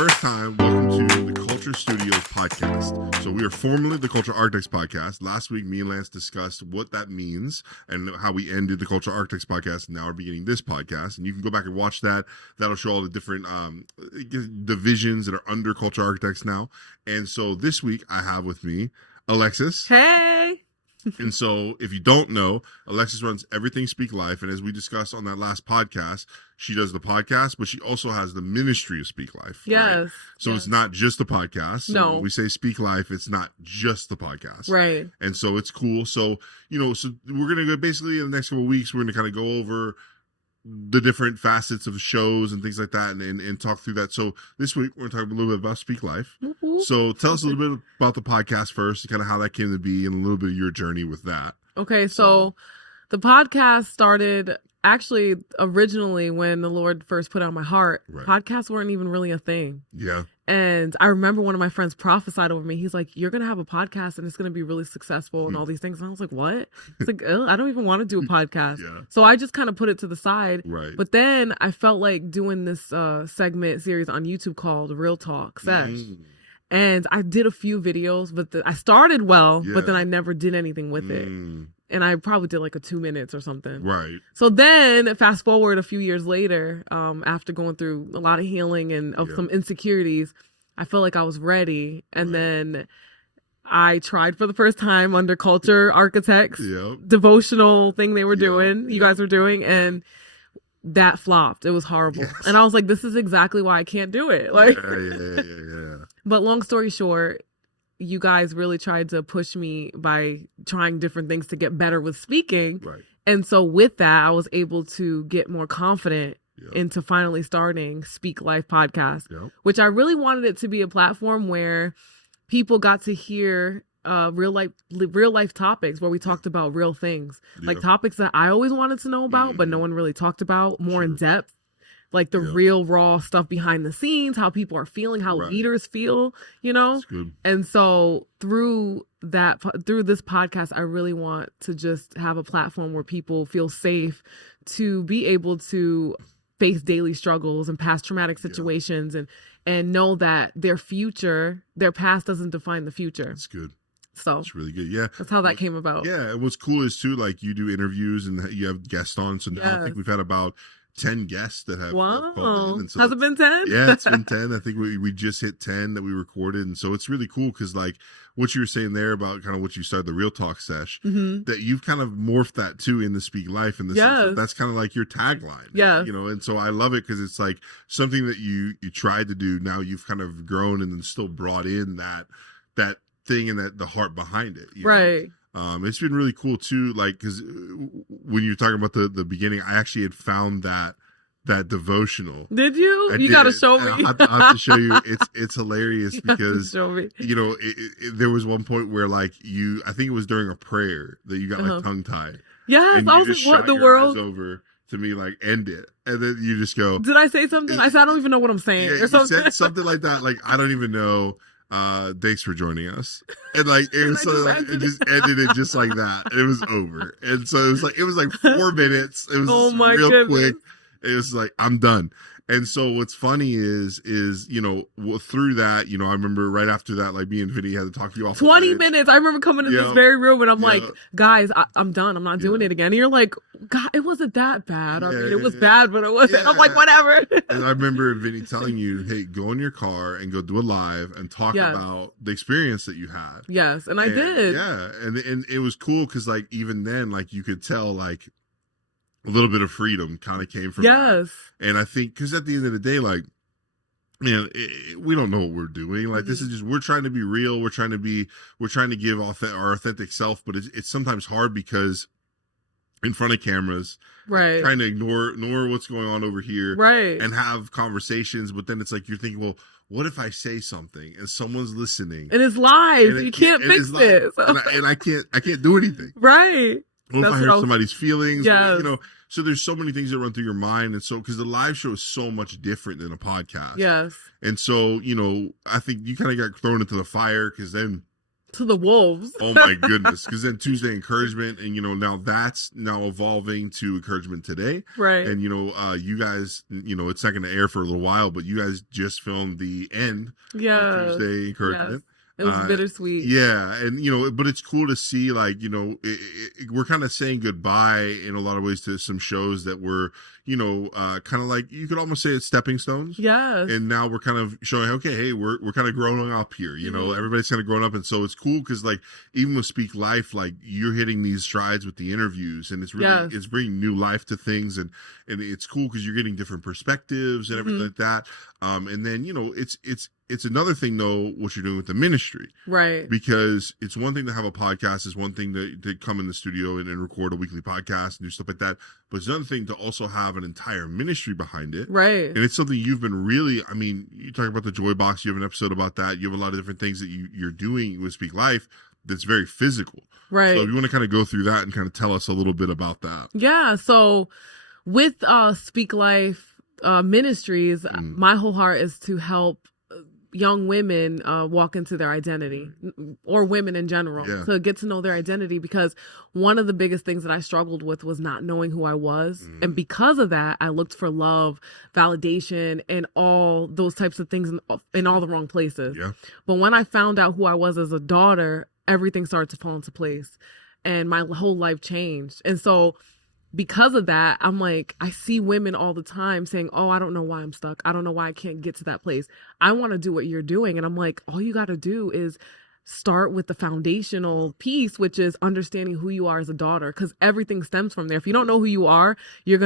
first time, welcome to the Culture Studios podcast. So we are formerly the Culture Architects podcast. Last week, me and Lance discussed what that means and how we ended the Culture Architects podcast. Now we're beginning this podcast, and you can go back and watch that. That'll show all the different divisions that are under Culture Architects now. And so this week, I have with me Alexis. Hey! And so if you don't know, Alexis runs Everything Speak Life. And as we discussed on that last podcast, she does the podcast, but she also has the ministry of Speak Life. Yes. Right? So it's not just the podcast. So No. when we say Speak Life, it's not just the podcast. Right. And so it's cool. So, so we're going to go basically in the next couple of weeks, we're going to kind of go over the different facets of shows and things like that and talk through that. So this week, we're going to talk a little bit about Speak Life. Mm-hmm. So tell us a little bit about the podcast first, kind of how that came to be and a little bit of your journey with that. Okay, so the podcast started actually originally when the Lord first put it on my heart. Right. Podcasts weren't even really a thing. Yeah. And I remember one of my friends prophesied over me. He's like, you're going to have a podcast and it's going to be really successful and all these things. And I was like, what? It's like, I don't even want to do a podcast. Yeah. So I just kind of put it to the side. Right. But then I felt like doing this segment series on YouTube called Real Talk Sesh. And I did a few videos, but I started well, but then I never did anything with it. And I probably did like a 2 minutes or something. Right. So then fast forward a few years later, after going through a lot of healing and of some insecurities, I felt like I was ready. And then I tried for the first time under Culture Architects, devotional thing they were doing, you guys were doing. And that flopped. It was horrible. Yes. And I was like, this is exactly why I can't do it. Like, yeah. But long story short, you guys really tried to push me by trying different things to get better with speaking. Right. And so with that, I was able to get more confident into finally starting Speak Life podcast, which I really wanted it to be a platform where people got to hear real life topics where we talked about real things, like topics that I always wanted to know about, but no one really talked about more in depth. Like the real raw stuff behind the scenes, how people are feeling, how leaders feel, And so through this podcast, I really want to just have a platform where people feel safe to be able to face daily struggles and past traumatic situations and know that their past doesn't define the future. That's good. So it's really good. Yeah. That's how that came about. Yeah. And what's cool is too, like you do interviews and you have guests on. So now I think we've had about 10 guests that have called in. And so has it been 10? Yeah, it's been 10. I think we just hit 10 that we recorded. And so it's really cool because like what you were saying there about kind of what you started the Real Talk Sesh, that you've kind of morphed that too in the Speak Life in the sense that's kind of like your tagline. Yeah. And so I love it because it's like something that you tried to do. Now you've kind of grown and then still brought in that thing and that the heart behind it. Right. It's been really cool too, like, because when you're talking about the beginning, I actually had found that devotional. Did you? You got to show me. I have to show you. It's hilarious because there was one point where like I think it was during a prayer that you got like tongue tied. Yes, I was like, what the world? Over to me, like end it, and then you just go. Did I say something? I said I don't even know what I'm saying. Yeah, or something. You said something like that. Like I don't even know. Thanks for joining us. And like it was so like it just ended it just like that. And it was over. And so it was like 4 minutes. It was real quick. It was like I'm done. And so what's funny is through that, I remember right after that, like me and Vinny had to talk to you off 20 minutes. I remember coming in this very room and I'm like, guys, I'm done. I'm not doing it again. And you're like, God, it wasn't that bad. I mean, it was bad, but it wasn't. I'm like, whatever. And I remember Vinny telling you, hey, go in your car and go do a live and talk about the experience that you had. Yes. And I did. Yeah. And it was cool because like even then, like you could tell like a little bit of freedom kind of came from that. And I think because at the end of the day, like, man, we don't know what we're doing. Like this is just, we're trying to be real. We're trying to give our authentic self, but it's sometimes hard because in front of cameras, trying to ignore what's going on over here, and have conversations. But then it's like you're thinking, well, what if I say something and someone's listening and it's live? You can't fix it, and I can't do anything. Right. What if I hurt somebody's feelings? Yes. So there's so many things that run through your mind. And so, because the live show is so much different than a podcast. Yes. And so, I think you kind of got thrown into the fire because then to the wolves. Oh my goodness. Because then Tuesday Encouragement, and now that's now evolving to Encouragement Today. Right. And you guys, it's not going to air for a little while, but you guys just filmed the end of Tuesday Encouragement. Yes. It was bittersweet. Yeah. And, but it's cool to see, like, we're kind of saying goodbye in a lot of ways to some shows that were, kind of like, you could almost say it's stepping stones. Yes. And now we're kind of showing, okay, hey, we're kind of growing up here. Everybody's kind of growing up. And so it's cool because, like, even with Speak Life, like, you're hitting these strides with the interviews, and it's really, it's bringing new life to things. And it's cool because you're getting different perspectives and everything like that. And then, it's another thing, though, what you're doing with the ministry. Right. Because it's one thing to have a podcast. It's one thing to come in the studio and record a weekly podcast and do stuff like that. But it's another thing to also have an entire ministry behind it. Right. And it's something you've been really, I mean, you talk about the Joy Box. You have an episode about that. You have a lot of different things that you're doing with Speak Life that's very physical. Right. So if you want to kind of go through that and kind of tell us a little bit about that. Yeah. So with Speak Life Ministries, my whole heart is to help young women walk into their identity, or women in general, to get to know their identity, because one of the biggest things that I struggled with was not knowing who I was. And because of that, I looked for love, validation, and all those types of things in all the wrong places. But when I found out who I was as a daughter, everything started to fall into place, and my whole life changed. And so because of that, I'm like, I see women all the time saying, oh, I don't know why I'm stuck. I don't know why I can't get to that place. I want to do what you're doing. And I'm like, all you got to do is start with the foundational piece, which is understanding who you are as a daughter, because everything stems from there. If you don't know who you are, your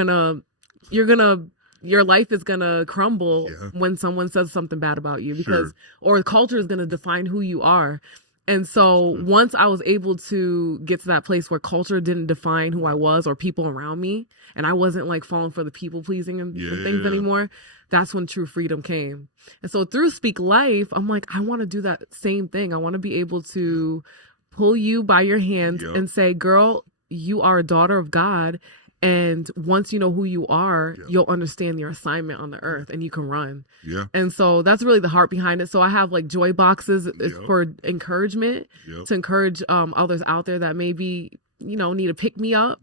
life is going to crumble when someone says something bad about you, because, or culture is going to define who you are. And so once I was able to get to that place where culture didn't define who I was or people around me, and I wasn't like falling for the people pleasing and things anymore, that's when true freedom came. And so through Speak Life, I'm like, I want to do that same thing. I want to be able to pull you by your hand and say, girl, you are a daughter of God. And once you know who you are, you'll understand your assignment on the earth, and you can run. And so that's really the heart behind it. So I have like joy boxes for encouragement, to encourage others out there that maybe, need to pick me up.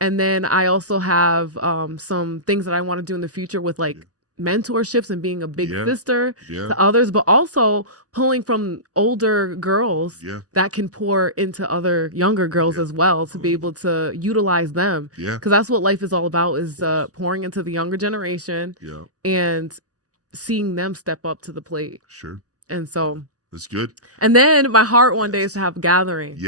And then I also have some things that I want to do in the future with like mentorships and being a big sister to others, but also pulling from older girls that can pour into other younger girls as well, to be able to utilize them, because that's what life is all about, is pouring into the younger generation and seeing them step up to the plate. And so that's good. And then my heart one day is to have gathering.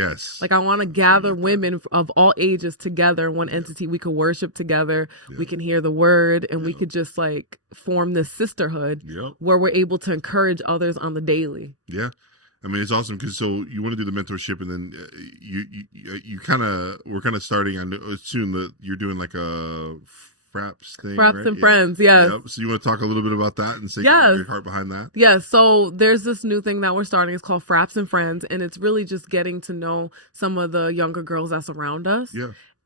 Like I want to gather women of all ages together in one entity. We could worship together. We can hear the word, and we could just like form this sisterhood where we're able to encourage others on the daily. I mean, it's awesome because so you want to do the mentorship, and then we're kind of starting. I assume that you're doing like a Fraps thing, Fraps and Friends, yes. So you want to talk a little bit about that and say your heart behind that? Yes. So there's this new thing that we're starting. It's called Fraps and Friends, and it's really just getting to know some of the younger girls that's around us,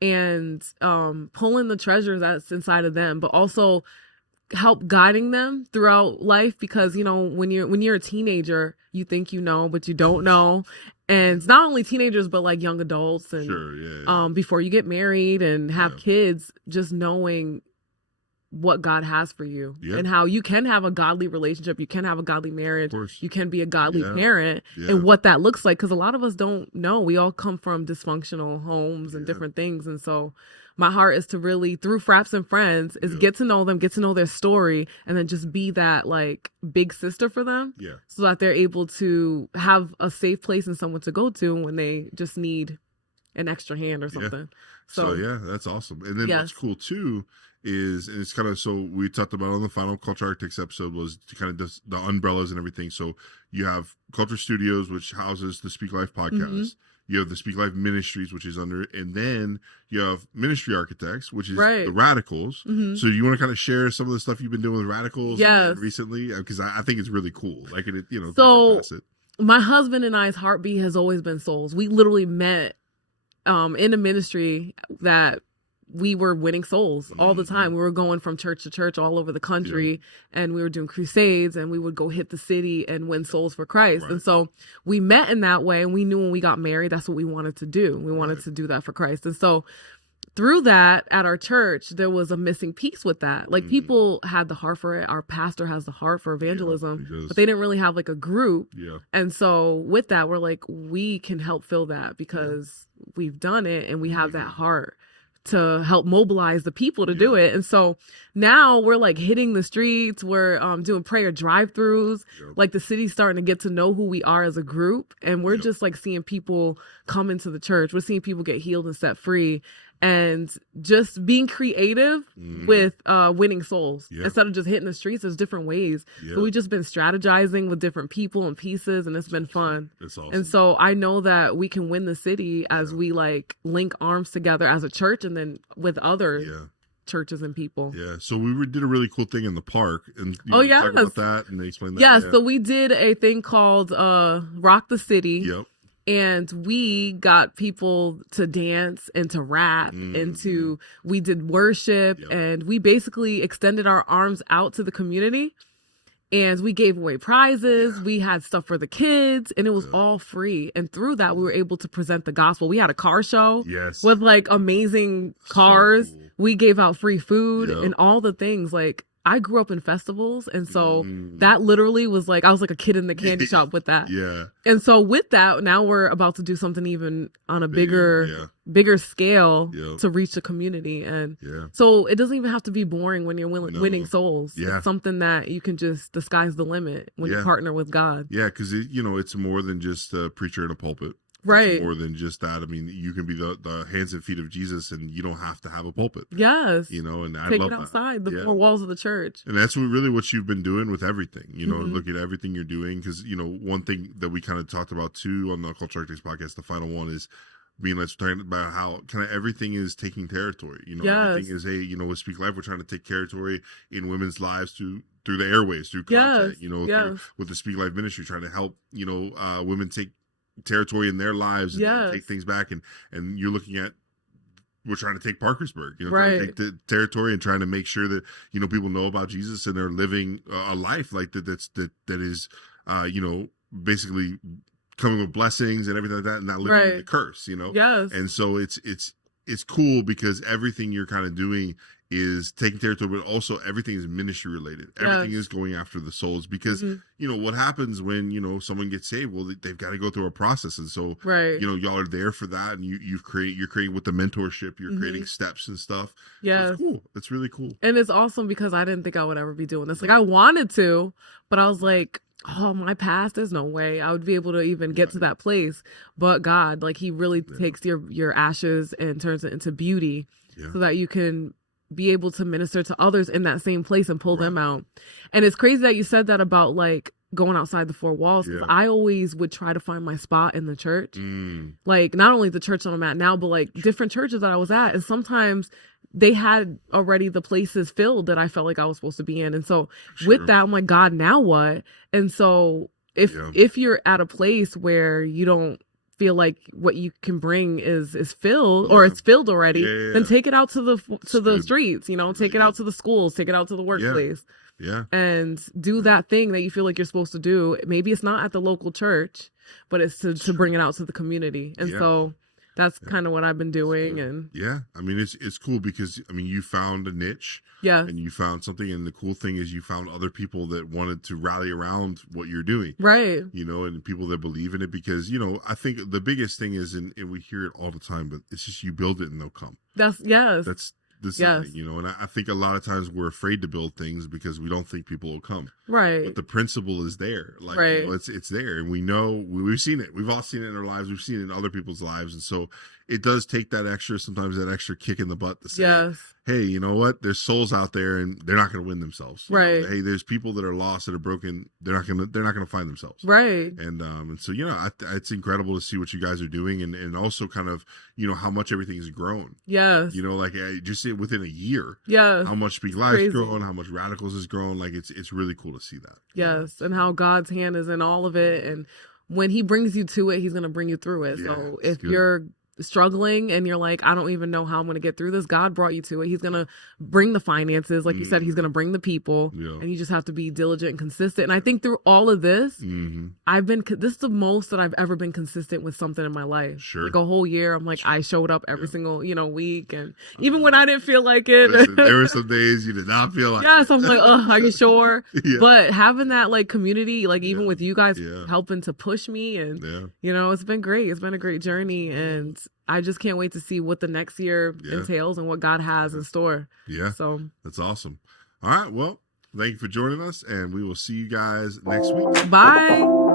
and pulling the treasures that's inside of them, but also help guiding them throughout life, because when you're a teenager, you think but you don't know. And it's not only teenagers, but like young adults, and before you get married and have kids, just knowing what God has for you and how you can have a godly relationship, you can have a godly marriage, you can be a godly parent, and what that looks like, because a lot of us don't know. We all come from dysfunctional homes and different things, and so my heart is to really, through Fraps and Friends, is get to know them, get to know their story, and then just be that like big sister for them, so that they're able to have a safe place and someone to go to when they just need an extra hand or something. So that's awesome. And then what's cool too is, and it's kind of, so we talked about on the final Culture Architects episode, was to kind of the umbrellas and everything. So you have Culture Studios, which houses the Speak Life podcast. You have the Speak Life Ministries, which is under, and then you have Ministry Architects, which is the Radicals. So you want to kind of share some of the stuff you've been doing with Radicals recently? Because I think it's really cool. Like, so my husband and I's heartbeat has always been souls. We literally met in a ministry that we were winning souls all the time. We were going from church to church all over the country, and we were doing crusades, and we would go hit the city and win souls for Christ. And so we met in that way, and we knew when we got married, that's what we wanted to do. We wanted to do that for Christ. And so through that, at our church, there was a missing piece with that. Like, people had the heart for it. Our pastor has the heart for evangelism, but they didn't really have like a group. And so with that, we're like, we can help fill that because we've done it and we have that heart to help mobilize the people to do it. And so now we're like hitting the streets. We're doing prayer drive-throughs. Like, the city's starting to get to know who we are as a group. And we're just like seeing people come into the church. We're seeing people get healed and set free. And just being creative with winning souls instead of just hitting the streets. There's different ways. So we've just been strategizing with different people and pieces, and it's been fun. That's awesome. And so I know that we can win the city as we like link arms together as a church, and then with other churches and people. So we did a really cool thing in the park, and talk about that and explain that. So we did a thing called Rock the City. And we got people to dance and to rap we did worship, and we basically extended our arms out to the community, and we gave away prizes. We had stuff for the kids, and it was all free. And through that, we were able to present the gospel. We had a car show with like amazing cars. So cool. We gave out free food and all the things. Like, I grew up in festivals, and so that literally was like, I was like a kid in the candy shop with that. And so with that, now we're about to do something even on a bigger scale to reach the community. And so it doesn't even have to be boring when you're winning souls. It's something that you can just, the sky's the limit when you partner with God. Because it's more than just a preacher in a pulpit. It's more than just that. I mean, you can be the hands and feet of Jesus, and you don't have to have a pulpit. And I take love it outside that. the four walls of the church. And that's what you've been doing with everything. Look at everything you're doing, because one thing that we kind of talked about too on the Culture Architects podcast, the final one, is let's talk about how kind of everything is taking territory. Everything is with Speak Life, we're trying to take territory in women's lives through the airways, through content. With the Speak Life ministry, trying to help women take territory in their lives and take things back, and you're looking at, we're trying to take Parkersburg, trying to take the territory and trying to make sure that people know about Jesus, and they're living a life like that that is basically coming with blessings and everything like that, and not living in the curse. And so it's cool because everything you're kind of doing is taking territory, but also everything is ministry related. Everything is going after the souls, because what happens when someone gets saved? Well, they've got to go through a process, and so y'all are there for that, and you're creating with the mentorship, you're creating steps and stuff. It's cool. It's really cool, and it's awesome because I didn't think I would ever be doing this. Like, I wanted to, but I was like, oh, my past, there's no way I would be able to even get to that place. But God, like, he really takes your ashes and turns it into beauty, so that you can be able to minister to others in that same place and pull them out. And it's crazy that you said that about like going outside the four walls, because I always would try to find my spot in the church. Like, not only the church that I'm at now, but like different churches that I was at. And sometimes they had already the places filled that I felt like I was supposed to be in. And so with that, I'm like, God, now what? And so if you're at a place where you don't feel like what you can bring is filled, or it's filled already, then take it out to the streets, take it out to the schools, take it out to the workplace, and do that thing that you feel like you're supposed to do. Maybe it's not at the local church, but it's to bring it out to the community. And so that's kind of what I've been doing. And I mean, it's cool because you found a niche, and you found something, and the cool thing is you found other people that wanted to rally around what you're doing, and people that believe in it, because I think the biggest thing is, and we hear it all the time, but it's just, you build it and they'll come. That's this thing, and I think a lot of times we're afraid to build things because we don't think people will come. But the principle is there. Like, it's there. And we know, we've seen it. We've all seen it in our lives. We've seen it in other people's lives. And so it does take sometimes that extra kick in the butt to say, hey, you know what? There's souls out there, and they're not going to win themselves. Hey, there's people that are lost, that are broken. They're not going to find themselves. And so, it's incredible to see what you guys are doing, and also kind of, how much everything's grown. Like, just within a year, how much Speak Life's grown, how much Radicals has grown. Like, it's really cool to see that. And how God's hand is in all of it, and when he brings you to it, he's going to bring you through it. So if you're struggling and you're like, I don't even know how I'm going to get through this, God brought you to it. He's going to bring the finances. Like you said, he's going to bring the people, and you just have to be diligent and consistent. And I think through all of this, this is the most that I've ever been consistent with something in my life. Sure. Like a whole year. I'm like, I showed up every single, week. And even when I didn't feel like it. Listen, there were some days you did not feel like yes, I'm like, oh, I can sure. But having that like community, like even with you guys helping to push me and, it's been great. It's been a great journey. And I just can't wait to see what the next year entails and what God has in store. Yeah. So that's awesome. All right. Well, thank you for joining us, and we will see you guys next week. Bye.